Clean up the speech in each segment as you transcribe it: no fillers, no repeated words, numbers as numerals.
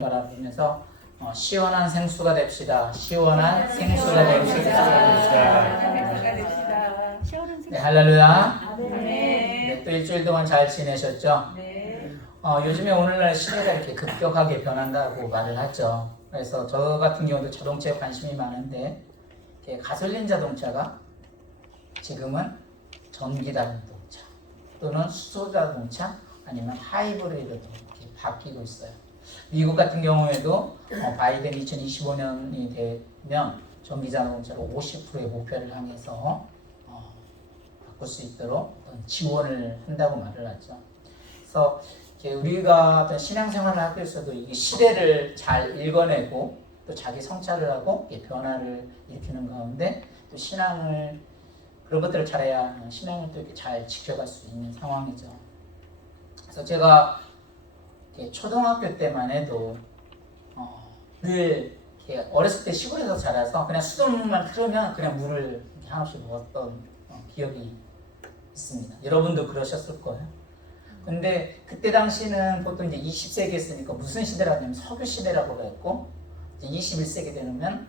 바라보면서 시원한 생수가 됩시다. 시원한 생수가 됩시다. 네, 할렐루야. 네, 또 일주일 동안 잘 지내셨죠? 네. 요즘에 오늘날 시대가 이렇게 급격하게 변한다고 말을 하죠. 그래서 저 같은 경우도 자동차에 관심이 많은데 가솔린 자동차가 지금은 전기 자동차 또는 수소 자동차 아니면 하이브리드로 이렇게 바뀌고 있어요. 미국 같은 경우에도 바이든 2025년이 되면 전기 자동차로 50%의 목표를 향해서 바꿀 수 있도록 어떤 지원을 한다고 말을 하죠. 그래서 우리가 어떤 신앙생활을 하고 있어도 이 시대를 잘 읽어내고 또 자기 성찰을 하고 변화를 일으키는 가운데 또 신앙을 그런 것들을 잘해야 신앙을 또 이렇게 잘 지켜갈 수 있는 상황이죠. 그래서 제가 초등학교 때만 해도 늘 어렸을 때 시골에서 자라서 그냥 수돗물만 틀으면 그냥 물을 한없이 먹었던 기억이 있습니다. 여러분도 그러셨을 거예요. 근데 그때 당시는 보통 이제 20세기였으니까 무슨 시대라냐면 석유 시대라고 했고 21세기 되면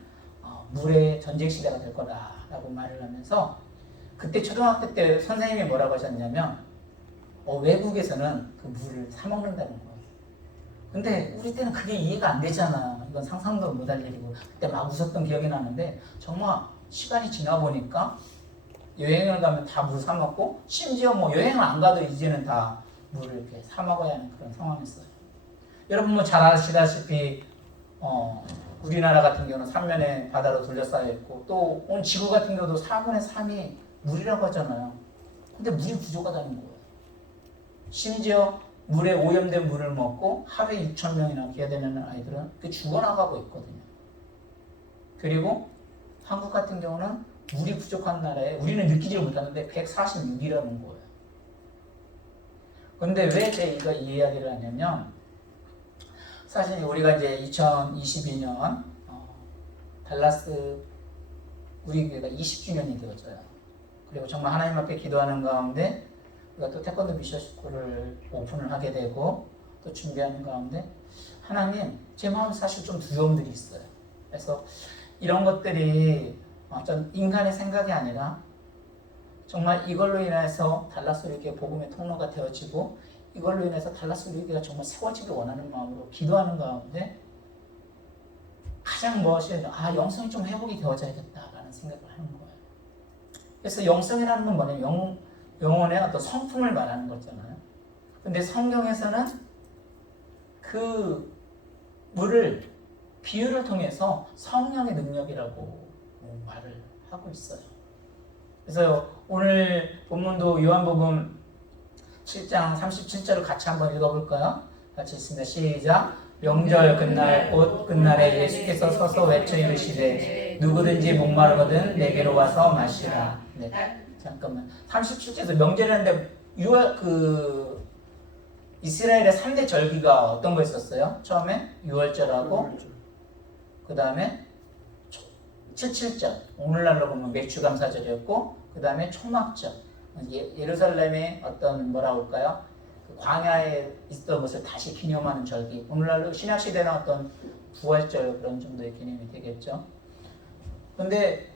물의 전쟁 시대가 될 거다라고 말을 하면서 그때 초등학교 때 선생님이 뭐라고 하셨냐면 외국에서는 그 물을 사 먹는다는 거예요. 근데 우리 때는 그게 이해가 안 되잖아. 이건 상상도 못할 일이고 그때 막 웃었던 기억이 나는데 정말 시간이 지나 보니까 여행을 가면 다 물 사 먹고 심지어 뭐 여행을 안 가도 이제는 다 물을 이렇게 사 먹어야 하는 그런 상황이었어요. 여러분 뭐 잘 아시다시피 우리나라 같은 경우는 삼면에 바다로 둘러싸여 있고 또 온 지구 같은 경우도 4분의 3이 물이라고 하잖아요. 근데 물이 부족하다는 거예요. 심지어 물에 오염된 물을 먹고 하루에 6,000명이나 기아되는 아이들은 죽어나가고 있거든요. 그리고 한국 같은 경우는 물이 부족한 나라에 우리는 느끼지 못하는데 146이라는 거예요. 그런데 왜 제가 이 이야기를 하냐면 사실 우리가 이제 2022년 달라스 우리 교회가 20주년이 되어져요. 그리고 정말 하나님 앞에 기도하는 가운데 우리가 또 태권도 미션스쿨을 오픈을 하게 되고 또 준비하는 가운데 하나님 제 마음에 사실 좀 두려움들이 있어요. 그래서 이런 것들이 어떤 인간의 생각이 아니라 정말 이걸로 인해서 달라스 우리교회 복음의 통로가 되어지고 이걸로 인해서 달라스 우리교회가 정말 세워지길 원하는 마음으로 기도하는 가운데 가장 무엇이 영성이 좀 회복이 되어져야겠다라는 생각을 하는 거예요. 그래서 영성이라는 건 뭐냐면 영혼의 어떤 성품을 말하는 거잖아요. 근데 성경에서는 그 물을 비유를 통해서 성령의 능력이라고 말을 하고 있어요. 그래서 오늘 본문도 요한복음 7장 37절을 같이 한번 읽어볼까요? 같이 있습니다. 시작. 명절 끝날 곧 끝날에 예수께서 서서 외쳐 이르시되 누구든지 목마르거든 내게로 와서 마시라. 네. 잠깐만. 37절에서 명절이었는데 이스라엘의 3대 절기가 어떤 거 있었어요? 처음에 6월절하고 그 다음에 77절 오늘날로 보면 맥주감사절이었고 그 다음에 초막절 예루살렘의 어떤 뭐라고 할까요? 그 광야에 있던 것을 다시 기념하는 절기 오늘날로 신약시대는 어떤 부활절 그런 정도의 개념이 되겠죠. 근데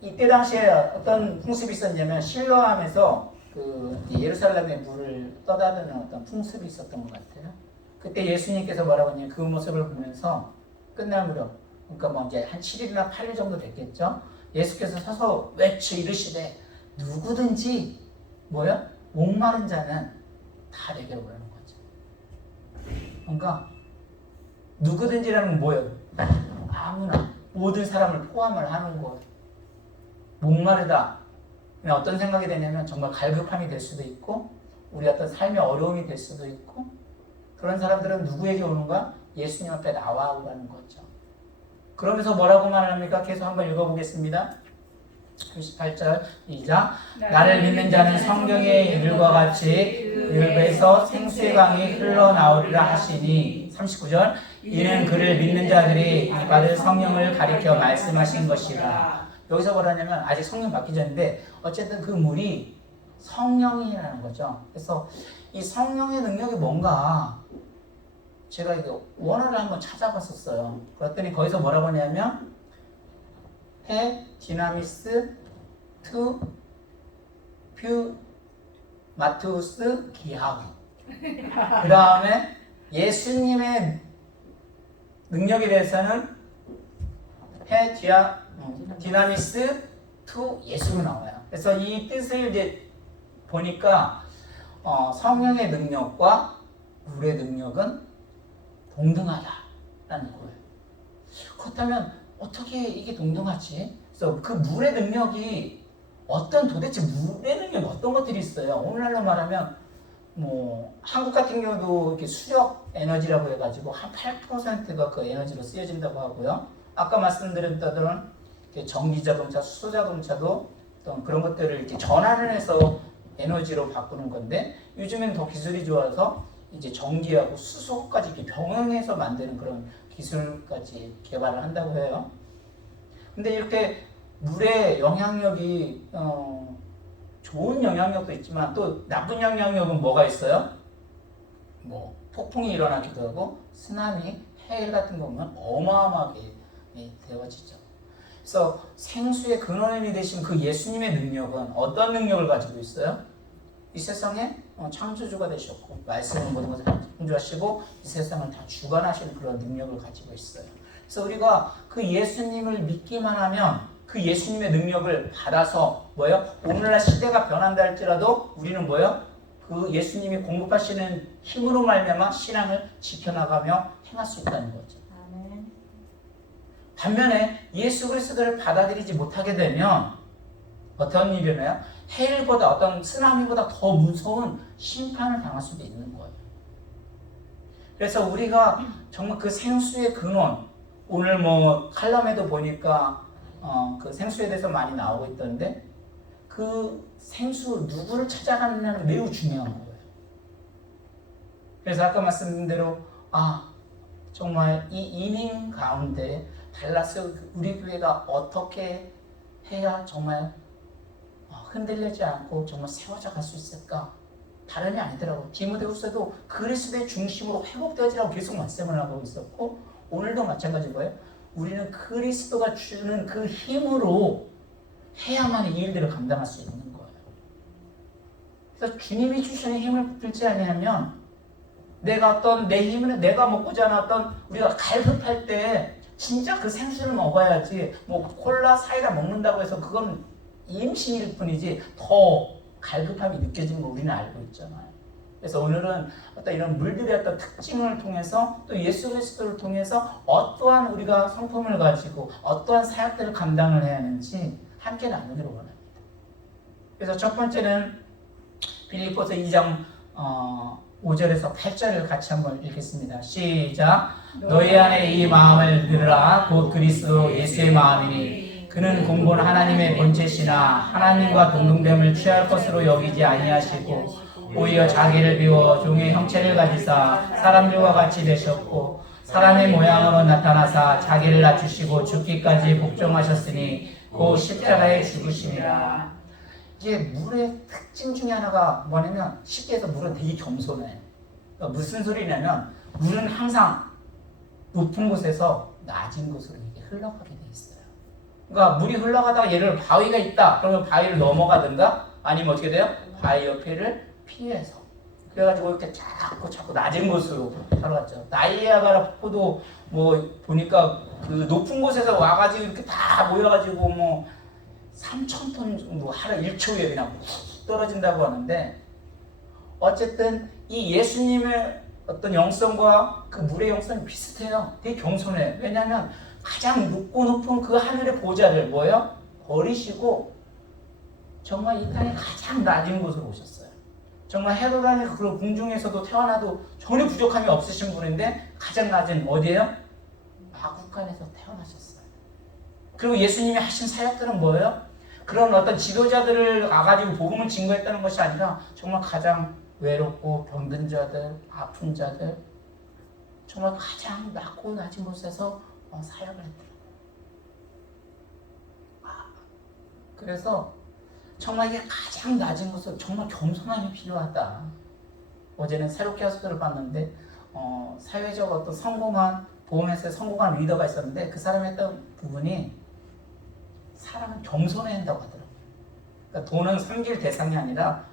이때 당시에 어떤 풍습이 있었냐면 실로암에서 그 예루살렘의 물을 떠다드는 어떤 풍습이 있었던 것 같아요. 그때 예수님께서 뭐라고 했냐면 그 모습을 보면서 끝날 무렵 그러니까 뭐 이제 한 7일이나 8일 정도 됐겠죠. 예수께서 서서 외쳐 이르시되 누구든지 목마른 자는 다 내게로 오라는 거죠. 그러니까 누구든지라는 건 뭐예요? 아무나 모든 사람을 포함을 하는 거예요. 목마르다. 어떤 생각이 되냐면 정말 갈급함이 될 수도 있고 우리 어떤 삶의 어려움이 될 수도 있고 그런 사람들은 누구에게 오는가? 예수님 앞에 나와 오라는 거죠. 그러면서 뭐라고 말합니까? 계속 한번 읽어보겠습니다. 38절 시작. 나를 믿는 자는 성경의 일과 같이 율배에서 생수의 강이 흘러나오리라 하시니 39절 이는 그를 믿는 자들이 받을 성령을 가리켜 말씀하신 것이라. 여기서 뭐라냐면 아직 성령 받기 전인데 어쨌든 그 물이 성령이라는 거죠. 그래서 이 성령의 능력이 뭔가 제가 이게 원어를 한번 찾아봤었어요. 그랬더니 거기서 뭐라고 하냐면 해 디나미스 투 퓨 마투스 기하고 그 다음에 예수님의 능력에 대해서는 해 디나미스 투 예수로 나와요. 그래서 이 뜻을 이제 보니까 성령의 능력과 물의 능력은 동등하다라는 거예요. 그렇다면 어떻게 이게 동등하지? 그래서 그 물의 능력이 도대체 물의 능력이 어떤 것들이 있어요? 오늘날로 말하면 뭐 한국 같은 경우도 이렇게 수력 에너지라고 해가지고 한 8%가 그 에너지로 쓰여진다고 하고요. 아까 말씀드렸던 전기자동차, 수소자동차도 어떤 그런 것들을 이렇게 전환을 해서 에너지로 바꾸는 건데 요즘엔 더 기술이 좋아서 이제 전기하고 수소까지 이렇게 병행해서 만드는 그런 기술까지 개발을 한다고 해요. 근데 이렇게 물의 영향력이 좋은 영향력도 있지만 또 나쁜 영향력은 뭐가 있어요? 뭐 폭풍이 일어나기도 하고 쓰나미, 해일 같은 거 보면 어마어마하게 되어지죠. 그래서 생수의 근원이 되신 그 예수님의 능력은 어떤 능력을 가지고 있어요? 이 세상에 창조주가 되셨고 말씀은 모든 것을 창조하시고 이 세상을 다 주관하시는 그런 능력을 가지고 있어요. 그래서 우리가 그 예수님을 믿기만 하면 그 예수님의 능력을 받아서 오늘날 시대가 변한다 할지라도 우리는 그 예수님이 공급하시는 힘으로 말미암아 신앙을 지켜나가며 행할 수 있다는 거죠. 아멘. 반면에 예수 그리스도를 받아들이지 못하게 되면 어떤 일이 일어나요? 해일보다 어떤 쓰나미보다 더 무서운 심판을 당할 수도 있는 거예요. 그래서 우리가 정말 그 생수의 근원, 오늘 뭐 칼럼에도 보니까 그 생수에 대해서 많이 나오고 있던데 그 생수 누구를 찾아가느냐는 매우 중요한 거예요. 그래서 아까 말씀드린 대로 정말 이 이민 가운데 달라스 우리 교회가 어떻게 해야 정말 흔들리지 않고 정말 세워져 갈 수 있을까? 다름이 아니더라고요. 디모데후서도 그리스도의 중심으로 회복되어지라고 계속 말씀을 하고 있었고 오늘도 마찬가지인 거예요. 우리는 그리스도가 주는 그 힘으로 해야만 이 일들을 감당할 수 있는 거예요. 그래서 주님이 주시는 힘을 붙들지 아니하면 내가 내 힘을 내가 먹고자 하는 우리가 갈급할 때 진짜 그 생수를 먹어야지 뭐 콜라 사이다 먹는다고 해서 그건 임신일 뿐이지 더 갈급함이 느껴지는 거 우리는 알고 있잖아요. 그래서 오늘은 어떤 이런 물들의 어떤 특징을 통해서 또 예수 그리스도를 통해서 어떠한 우리가 성품을 가지고 어떠한 사역들을 감당을 해야 하는지 함께 나누기를 원합니다. 그래서 첫 번째는 빌립보서 2장 5절에서 8절을 같이 한번 읽겠습니다. 시작. 너희 안에 이 마음을 들으라. 곧 그리스도 예수의 마음이니 그는 공본 하나님의 본체시나 하나님과 동등됨을 취할 것으로 여기지 아니하시고 오히려 자기를 비워 종의 형체를 가지사 사람들과 같이 되셨고 사람의 모양으로 나타나사 자기를 낮추시고 죽기까지 복종하셨으니 곧 십자가에 죽으심이라. 이게 물의 특징 중에 하나가 뭐냐면 쉽게 해서 물은 되게 겸손해. 그러니까 무슨 소리냐면 물은 항상 높은 곳에서 낮은 곳으로 이게 흘러가게 돼 있어요. 그러니까 물이 흘러가다가 예를 들어 바위가 있다. 그러면 바위를 넘어가든가 아니면 어떻게 돼요? 바위 옆에를 피해서. 그래가지고 이렇게 자꾸 낮은 곳으로 들어갔죠. 나이아가라 폭포도 뭐 보니까 그 높은 곳에서 와가지고 이렇게 다 모여가지고 뭐 3,000톤 정도 하루 1초에 그냥 떨어진다고 하는데 어쨌든 이 예수님의 어떤 영성과 그 물의 영성이 비슷해요. 되게 겸손해요. 왜냐하면 가장 높은 그 하늘의 보좌를 버리시고 정말 이 땅의 가장 낮은 곳으로 오셨어요. 정말 헤로단의 그 궁중에서도 태어나도 전혀 부족함이 없으신 분인데 가장 낮은 어디예요? 마구간에서 태어나셨어요. 그리고 예수님이 하신 사역들은 뭐예요? 그런 어떤 지도자들을 가가지고 복음을 증거했다는 것이 아니라 정말 가장 외롭고 병든 자들, 아픈 자들 정말 가장 낮고 낮은 곳에서 사역을 했더라고요. 그래서 정말 이게 가장 낮은 곳은 정말 겸손함이 필요하다. 어제는 새롭게 학습을 봤는데 사회적 어떤 성공한 보험회사에 성공한 리더가 있었는데 그 사람이 했던 부분이 사람은 겸손해야 한다고 하더라고요. 그러니까 돈은 섬길 대상이 아니라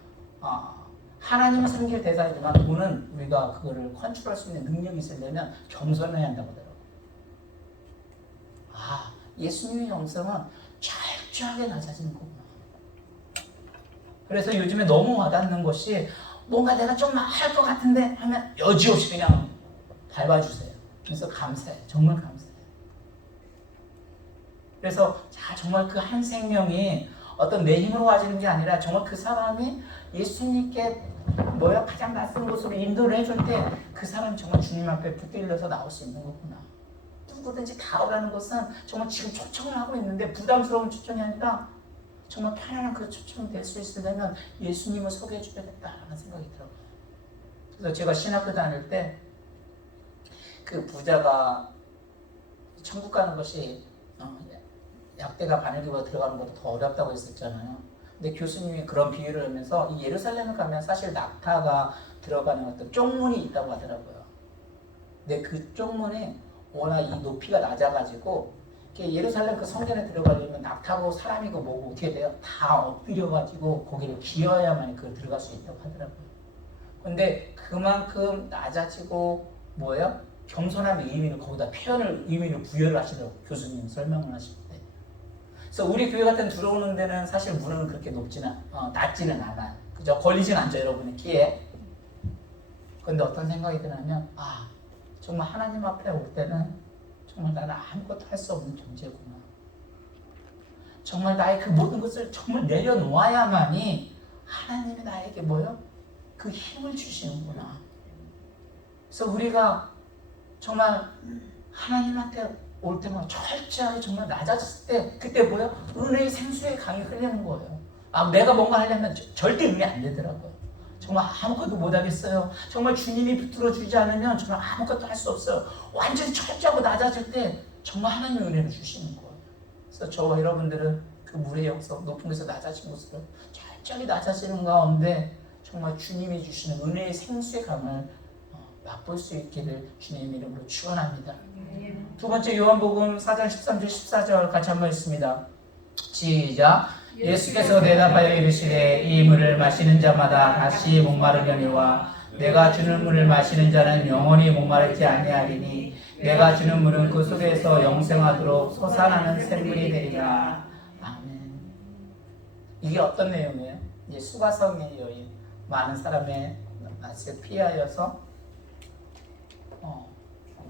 하나님을 섬길 대상이지만 돈은 우리가 그거를 컨트롤할 수 있는 능력이 있으려면 겸손해야 한다고 하더라고요. 예수님의 영성은 철저하게 낮아지는 거구나. 그래서 요즘에 너무 와닿는 것이 뭔가 내가 좀 할 것 같은데 하면 여지없이 그냥 밟아주세요. 그래서 감사해요. 정말 감사해요. 그래서 정말 그 한 생명이 어떤 내 힘으로 와지는 게 아니라 정말 그 사람이 예수님께 가장 낯선 곳으로 인도를 해줄 때 그 사람이 정말 주님 앞에 붙들려서 나올 수 있는 거구나. 누구든지 다 오라는 것은 정말 지금 초청을 하고 있는데 부담스러운 초청이 아니라 정말 편안한 그 초청이 될 수 있으려면 예수님을 소개해 줘야겠다라는 생각이 들어요. 그래서 제가 신학교 다닐 때 그 부자가 천국 가는 것이 약대가 바늘기보다 들어가는 것도 더 어렵다고 했었잖아요. 근데 교수님이 그런 비유를 하면서 이 예루살렘을 가면 사실 낙타가 들어가는 어떤 쪽문이 있다고 하더라고요. 근데 그 쪽문이 워낙 이 높이가 낮아가지고 예루살렘 그 성전에 들어가려면 낙타고 사람이고 뭐고 어떻게 돼요? 다 엎드려가지고 거기를 기어야만 그걸 들어갈 수 있다고 하더라고요. 근데 그만큼 낮아지고 겸손함의 의미를 거기다 의미를 부여를 하시더라고요. 교수님 설명을 하실 때. 그래서 우리 교회 같은 들어오는 데는 사실 문은 그렇게 낮지는 않아요. 그죠? 걸리진 않죠, 여러분의 키에. 근데 어떤 생각이 드냐면, 정말 하나님 앞에 올 때는 정말 나는 아무것도 할 수 없는 존재구나. 정말 나의 그 모든 것을 정말 내려놓아야만이 하나님이 나에게 그 힘을 주시는구나. 그래서 우리가 정말 하나님한테 올 때만 철저하게 정말 낮아졌을 때 그때 은혜의 생수의 강이 흐르는 거예요. 내가 뭔가 하려면 절대 은혜 안 되더라고요. 정말 아무것도 못하겠어요. 정말 주님이 붙들어 주지 않으면 정말 아무것도 할 수 없어요. 완전히 철저하고 낮아질 때 정말 하나님의 은혜를 주시는 거예요. 그래서 저와 여러분들은 그 물의 영성, 높은 곳에서 낮아진 곳으로 철저히 낮아지는 가운데 정말 주님이 주시는 은혜의 생수의 강을 맛볼 수 있기를 주님의 이름으로 축원합니다. 두 번째 요한복음 4장 13절 14절 같이 한번 읽습니다. 시작. 예수께서 대답하여 이르시되 이 물을 마시는 자마다 다시 목마르려니와 내가 주는 물을 마시는 자는 영원히 목마르지 아니하리니 내가 주는 물은 그 속에서 영생하도록 솟아나는 샘물이 되리라. 아멘. 이게 어떤 내용이에요? 수가성의 여인, 많은 사람의 낯을 피하여서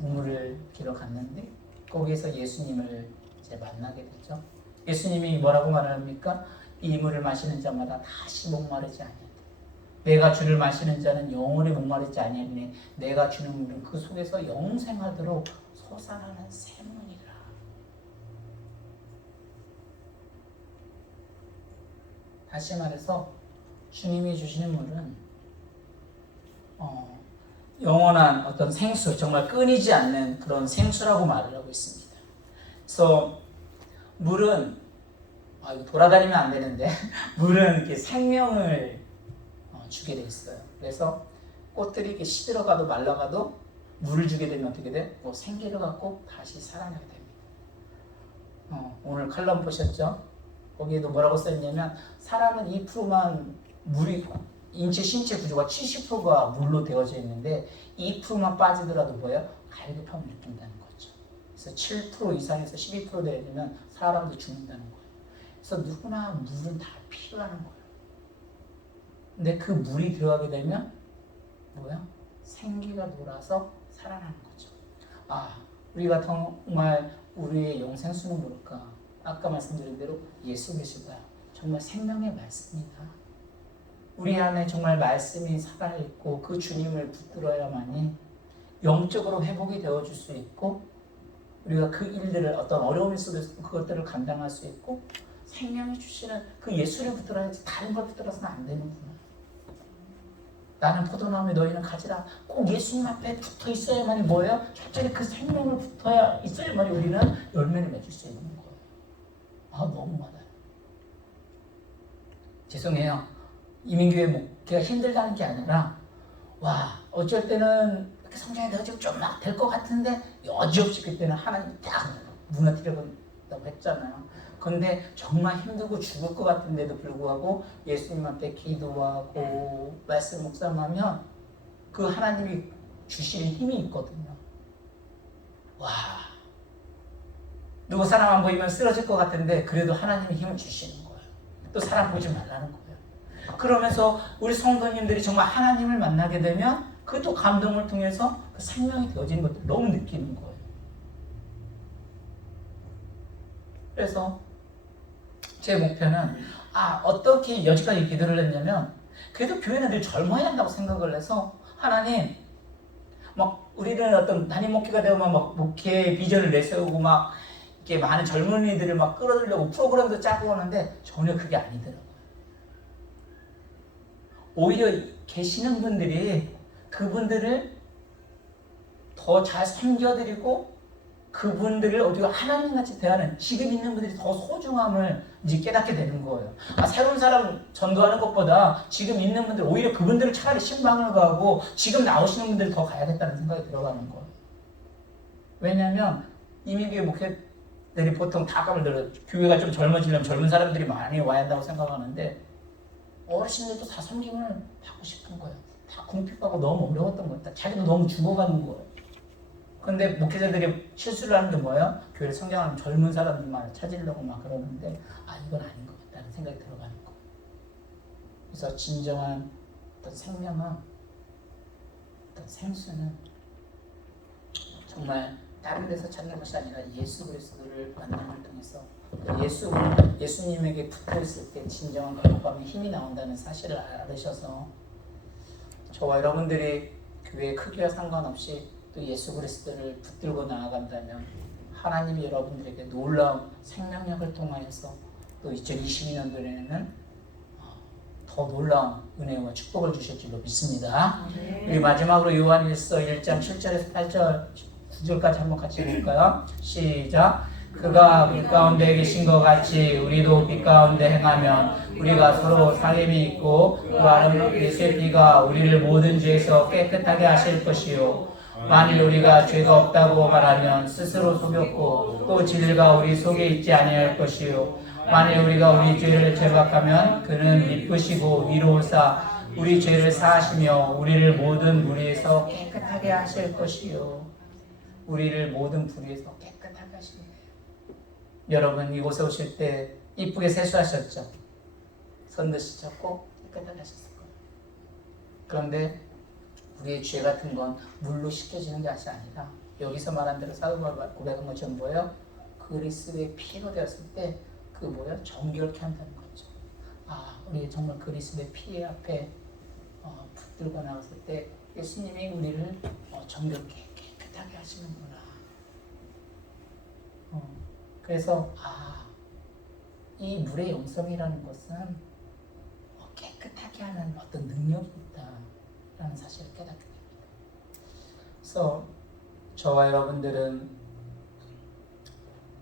우물을 길어 갔는데 거기에서 예수님을 이제 만나게 됐죠. 예수님이 뭐라고 말합니까? 이 물을 마시는 자마다 다시 목마르지 아니하리니 내가 주를 마시는 자는 영원히 목마르지 아니하리니 내가 주는 물은 그 속에서 영생하도록 솟아나는 샘물이라. 다시 말해서 주님이 주시는 물은 영원한 어떤 생수, 정말 끊이지 않는 그런 생수라고 말을 하고 있습니다. 그래서 물은 이거 돌아다니면 안 되는데 물은 이렇게 생명을 주게 돼 있어요. 그래서 꽃들이 이렇게 시들어가도 말라가도 물을 주게 되면 어떻게 돼? 생기를 갖고 다시 살아나게 됩니다. 오늘 칼럼 보셨죠? 거기에도 뭐라고 써있냐면 사람은 2%만 물이 신체 구조가 70%가 물로 되어져 있는데 2%만 빠지더라도 갈급함을 느낀다는 거죠. 그래서 7% 이상에서 12% 되면 사람도 죽는다는 거예요. 그래서 누구나 물은 다 필요한 거예요. 근데 그 물이 들어가게 되면 생기가 돌아서 살아나는 거죠. 우리가 정말 우리의 영생수는 뭘까? 아까 말씀드린 대로 예수 계시다. 정말 생명의 말씀이다. 우리 안에 정말 말씀이 살아있고 그 주님을 붙들어야만이 영적으로 회복이 되어줄 수 있고 우리가 그 일들을 어떤 어려움 속에서 그것들을 감당할 수 있고 생명이 주시는 그 예수를 붙들어야지 다른 걸 붙들어서는 안 되는구나. 나는 포도나무에 너희는 가지라. 꼭 예수님 앞에 붙어 있어야만이 철저히 그 생명을 붙어야 있어야만이 우리는 열매를 맺을 수 있는 거예요. 너무 많아요. 죄송해요. 이민교회 목회가 힘들다는 게 아니라 어쩔 때는 성장이 내가 좀 막 될 것 같은데 여지없이 그때는 하나님이 딱 무너뜨려본다고 했잖아요. 근데 정말 힘들고 죽을 것 같은데도 불구하고 예수님한테 기도하고 말씀 묵상하면 그 하나님이 주시는 힘이 있거든요. 와, 누구 사람 안 보이면 쓰러질 것 같은데 그래도 하나님이 힘을 주시는 거예요. 또 사람 보지 말라는 거예요. 그러면서 우리 성도님들이 정말 하나님을 만나게 되면 그 또 감동을 통해서 그 생명이 되어지는 것도 너무 느끼는 거예요. 그래서 제 목표는 어떻게 여지까지 기도를 했냐면 그래도 교회는 늘 젊어야 한다고 생각을 해서 하나님 막 우리는 어떤 단임 목회가 되고 막 목회 비전을 내세우고 막 이렇게 많은 젊은이들을 막 끌어들이려고 프로그램도 짜고 하는데 전혀 그게 아니더라고요. 오히려 계시는 분들이 그분들을 더 잘 섬겨드리고 그분들을 어디가 하나님같이 대하는 지금 있는 분들이 더 소중함을 이제 깨닫게 되는 거예요. 새로운 사람 전도하는 것보다 지금 있는 분들 오히려 그분들을 차라리 신방을 가고 지금 나오시는 분들이 더 가야겠다는 생각이 들어가는 거예요. 왜냐하면 이민교회 목회들이 보통 다 감을 들어요. 교회가 좀 젊어지려면 젊은 사람들이 많이 와야 한다고 생각하는데 어르신들도 다 섬김을 받고 싶은 거예요. 다 궁핍하고 너무 어려웠던 거예요. 자기도 너무 죽어가는 거예요. 근데 목회자들이 실수를 하는 게 뭐예요? 교회를 성장하는 젊은 사람들만 찾으려고 막 그러는데 이건 아닌 것 같다는 생각이 들어가는 거예요. 그래서 진정한 어떤 생명은 어떤 생수는 정말 다른 데서 찾는 것이 아니라 예수 그리스도를 만남을 통해서 예수님에게 붙어있을 때 진정한 거룩함의 힘이 나온다는 사실을 알으셔서 저와 여러분들이 교회의 크기와 상관없이 또 예수 그리스도를 붙들고 나아간다면 하나님이 여러분들에게 놀라운 생명력을 통하여서 또 2022년도에는 더 놀라운 은혜와 축복을 주실 줄로 믿습니다. 우리 마지막으로 요한일서 1장 7절에서 8절 9절까지 한번 같이 볼까요? 시작. 그가 빛 가운데 계신 것 같이 우리도 빛 가운데 행하면 우리가 서로 사귐이 있고 그 아름다운 예수의 피가 우리를 모든 죄에서 깨끗하게 하실 것이요 만일 우리가 죄가 없다고 말하면 스스로 속였고 또 진리가 우리 속에 있지 아니할 것이요 만일 우리가 우리 죄를 죄박하면 그는 미쁘시고 위로우사 우리 죄를 사하시며 우리를 모든 불의에서 깨끗하게 하실 것이요 우리를 모든 불의에서 깨끗하게 하시는 거예요. 여러분 이곳에 오실 때 이쁘게 세수하셨죠? 손도 씻었고 깨끗하게 하셨을 거예요. 그런데 우리의 죄 같은 건 물로 씻겨지는 것이 아니라 여기서 말한 대로 사도 바울이 고백한 것처럼 뭐예요? 그리스도의 피로 되었을 때 그 뭐예요? 정결케 한다는 거죠. 우리 정말 그리스도의 피 앞에 붙들고 나갔을 때 예수님이 우리를 정결케 깨끗하게 하시는구나. 그래서 이 물의 영성이라는 것은 깨끗하게 하는 어떤 능력이 있다라는 사실을 깨닫게 됩니다. 그래서 저와 여러분들은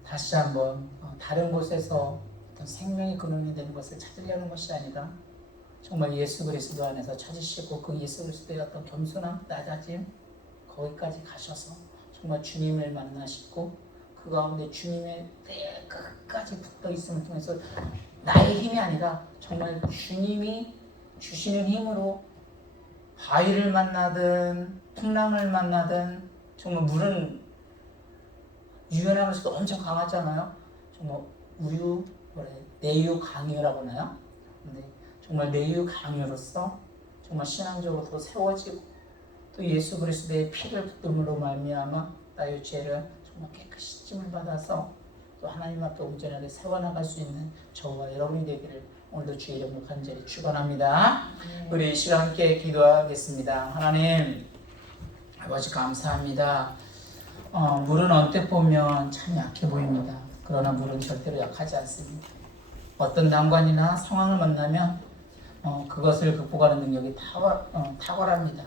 다시 한번 다른 곳에서 어떤 생명의 근원이 되는 것을 찾으려는 것이 아니라 정말 예수 그리스도 안에서 찾으시고 그 예수 그리스도의 어떤 겸손함, 낮아짐 거기까지 가셔서 정말 주님을 만나시고 그 가운데 주님의 때 끝까지 붙어 있음을 통해서 나의 힘이 아니라 정말 주님이 주시는 힘으로 바위를 만나든 풍랑을 만나든 정말 물은 유연하면서도 엄청 강하잖아요. 정말 내유 강유라고 하나요? 근데 정말 내유 강유로서 정말 신앙적으로 더 세워지고 또 예수 그리스도의 피를 붙음으로 말미암아 나의 죄를 정말 깨끗이 씻음을 받아서 또 하나님 앞에 온전하게 세워나갈 수 있는 저와 여러분이 되기를 오늘도 주의 이름으로 간절히 축원합니다. 우리 이 시간 함께 기도하겠습니다. 하나님 아버지 감사합니다. 물은 언뜻 보면 참 약해 보입니다. 그러나 물은 절대로 약하지 않습니다. 어떤 난관이나 상황을 만나면 그것을 극복하는 능력이 탁월합니다.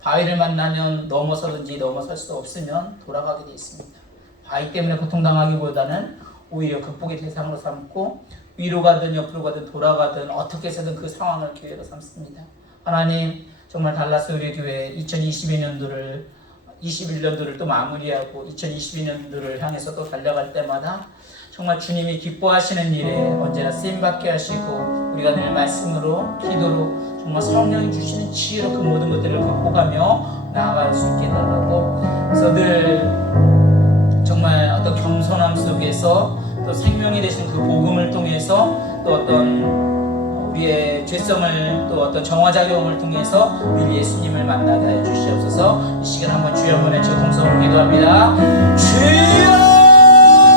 바위를 만나면 넘어서든지 넘어설 수 없으면 돌아가게 되어 있습니다. 바위 때문에 고통당하기보다는 오히려 극복의 대상으로 삼고 위로 가든 옆으로 가든 돌아가든 어떻게 해서든 그 상황을 기회로 삼습니다. 하나님 정말 달라스 의뢰교회 21년도를 또 마무리하고 2022년도를 향해서 또 달려갈 때마다 정말 주님이 기뻐하시는 일에 언제나 쓰임받게 하시고 우리가 늘 말씀으로 기도로 정말 성령이 주시는 지혜로 그 모든 것들을 극복하며 나아갈 수 있게 달라고. 그래서 늘 정말 어떤 겸손함 속에서 또 생명이 되신 그 복음을 통해서 또 어떤 우리의 죄성을 또 어떤 정화작용을 통해서 늘 예수님을 만나게 하여 주시옵소서. 이 시간 한번 주여 한번 외쳐 동성으로 기도합니다. 주여